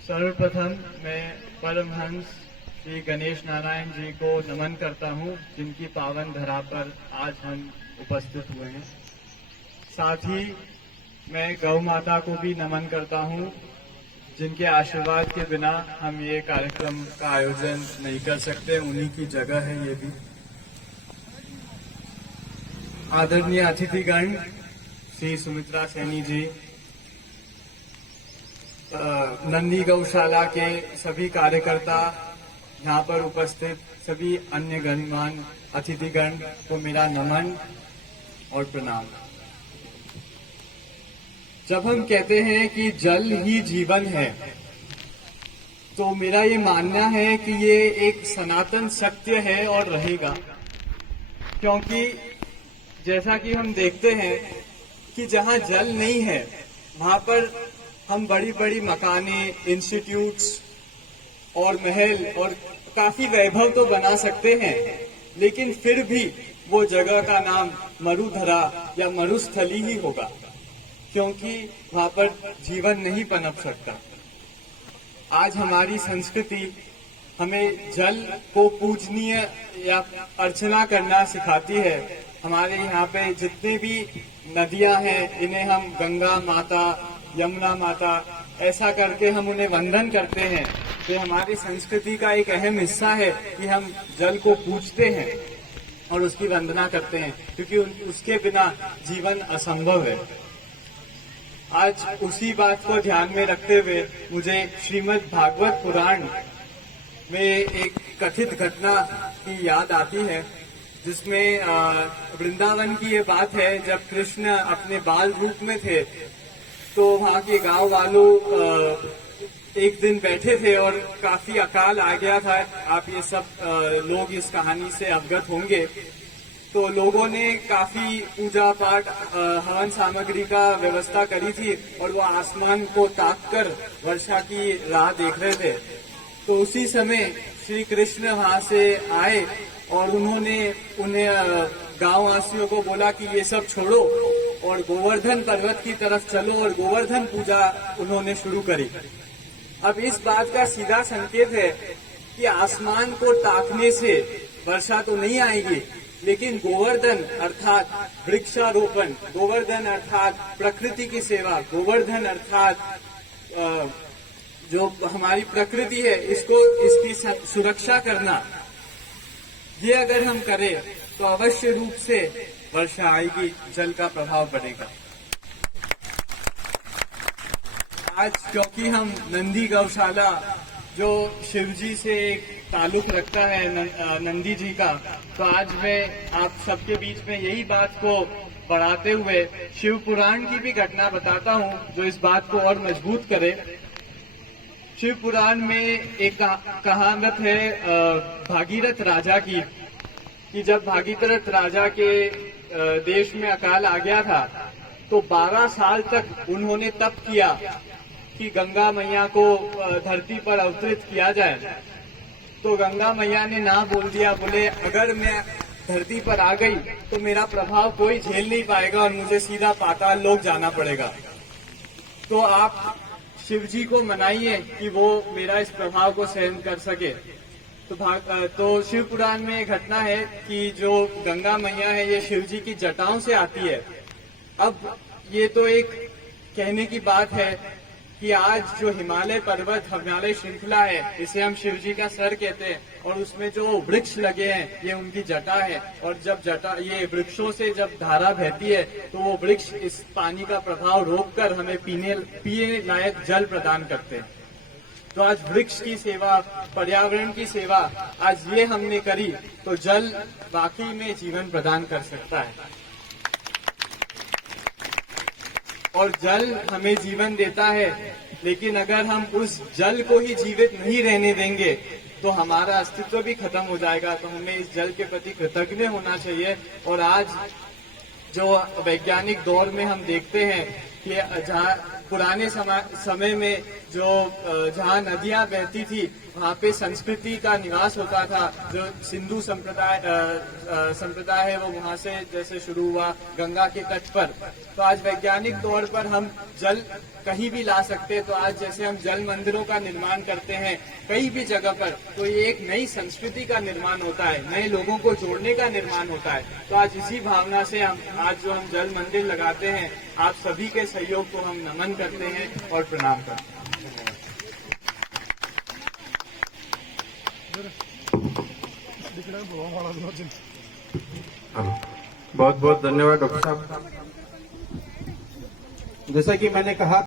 सर्वप्रथम मैं परमहंस श्री गणेश नारायण जी को नमन करता हूँ, जिनकी पावन धरा पर आज हम उपस्थित हुए हैं। साथ ही मैं गौ माता को भी नमन करता हूँ, जिनके आशीर्वाद के बिना हम ये कार्यक्रम का आयोजन नहीं कर सकते। उन्हीं की जगह है ये भी। आदरणीय अतिथिगण श्री सुमित्रा सैनी जी, नंदी गौशाला के सभी कार्यकर्ता, यहाँ पर उपस्थित सभी अन्य गणमान्य अतिथिगण को मेरा नमन और प्रणाम। जब हम कहते हैं कि जल ही जीवन है, तो मेरा ये मानना है कि ये एक सनातन सत्य है और रहेगा। क्योंकि जैसा कि हम देखते हैं कि जहाँ जल नहीं है वहाँ पर हम बड़ी बड़ी मकाने, इंस्टीट्यूट्स और महल और काफी वैभव तो बना सकते हैं, लेकिन फिर भी वो जगह का नाम मरुधरा या मरुस्थली ही होगा, क्योंकि वहाँ पर जीवन नहीं पनप सकता। आज हमारी संस्कृति हमें जल को पूजनीय या अर्चना करना सिखाती है। हमारे यहाँ पे जितने भी नदियां हैं, इन्हें हम गंगा माता, यमुना माता ऐसा करके हम उन्हें वंदन करते हैं। तो हमारी संस्कृति का एक अहम हिस्सा है कि हम जल को पूजते हैं और उसकी वंदना करते हैं, क्योंकि उसके बिना जीवन असंभव है। आज उसी बात को ध्यान में रखते हुए मुझे श्रीमद् भागवत पुराण में एक कथित घटना की याद आती है, जिसमें वृंदावन की ये बात है। जब कृष्ण अपने बाल रूप में थे तो वहाँ के गांव वालों एक दिन बैठे थे और काफी अकाल आ गया था। आप ये सब लोग इस कहानी से अवगत होंगे। तो लोगों ने काफी पूजा पाठ, हवन सामग्री का व्यवस्था करी थी और वो आसमान को ताककर वर्षा की राह देख रहे थे। तो उसी समय श्री कृष्ण वहां से आए और उन्होंने उन्हें गांव वासियों को बोला कि ये सब छोड़ो और गोवर्धन पर्वत की तरफ चलो, और गोवर्धन पूजा उन्होंने शुरू करी। अब इस बात का सीधा संकेत है कि आसमान को ताकने से वर्षा तो नहीं आएगी, लेकिन गोवर्धन अर्थात वृक्षारोपण, गोवर्धन अर्थात प्रकृति की सेवा, गोवर्धन अर्थात जो हमारी प्रकृति है इसकी सुरक्षा करना, ये अगर हम करें तो अवश्य रूप से वर्षा आएगी, जल का प्रभाव बढ़ेगा। आज क्योंकि हम नंदी गौशाला जो शिवजी से एक ताल्लुक रखता है, नंदी जी का, तो आज मैं आप सबके बीच में यही बात को बढ़ाते हुए शिव पुराण की भी घटना बताता हूँ, जो इस बात को और मजबूत करे। शिव पुराण में एक कहावत है भागीरथ राजा की, कि जब भागीरथ राजा के देश में अकाल आ गया था तो 12 साल तक उन्होंने तप किया कि गंगा मैया को धरती पर अवतरित किया जाए। तो गंगा मैया ने ना बोल दिया, बोले अगर मैं धरती पर आ गई तो मेरा प्रभाव कोई झेल नहीं पाएगा और मुझे सीधा पाताल लोक जाना पड़ेगा। तो आप शिव जी को मनाइए कि वो मेरा इस प्रभाव को सहन कर सके। तो शिव पुराण में घटना है कि जो गंगा मैया है ये शिव जी की जटाओं से आती है। अब ये तो एक कहने की बात है कि आज जो हिमालय पर्वत, हिमालय श्रृंखला है, इसे हम शिव जी का सर कहते हैं, और उसमें जो वृक्ष लगे हैं ये उनकी जटा है। और जब जटा, ये वृक्षों से जब धारा बहती है तो वो वृक्ष इस पानी का प्रभाव रोककर हमें पीने लायक जल प्रदान करते हैं। तो आज वृक्ष की सेवा, पर्यावरण की सेवा आज ये हमने करी, तो जल वाकई में जीवन प्रदान कर सकता है। और जल हमें जीवन देता है, लेकिन अगर हम उस जल को ही जीवित नहीं रहने देंगे तो हमारा अस्तित्व भी खत्म हो जाएगा। तो हमें इस जल के प्रति कृतज्ञ होना चाहिए। और आज जो वैज्ञानिक दौर में हम देखते हैं कि जहाँ पुराने समय में जो जहाँ नदियां बहती थी वहाँ पे संस्कृति का निवास होता था। जो सिंधु संप्रदाय है वो वहाँ से जैसे शुरू हुआ गंगा के तट पर। तो आज वैज्ञानिक तौर पर हम जल कहीं भी ला सकते हैं। तो आज जैसे हम जल मंदिरों का निर्माण करते हैं कहीं भी जगह पर, तो ये एक नई संस्कृति का निर्माण होता है, नए लोगों को जोड़ने का निर्माण होता है। तो आज इसी भावना से हम आज जो हम जल मंदिर लगाते हैं, आप सभी के सहयोग को हम नमन करते हैं और प्रणाम करते हैं। बहुत बहुत धन्यवाद डॉक्टर साहब। जैसा कि मैंने कहा,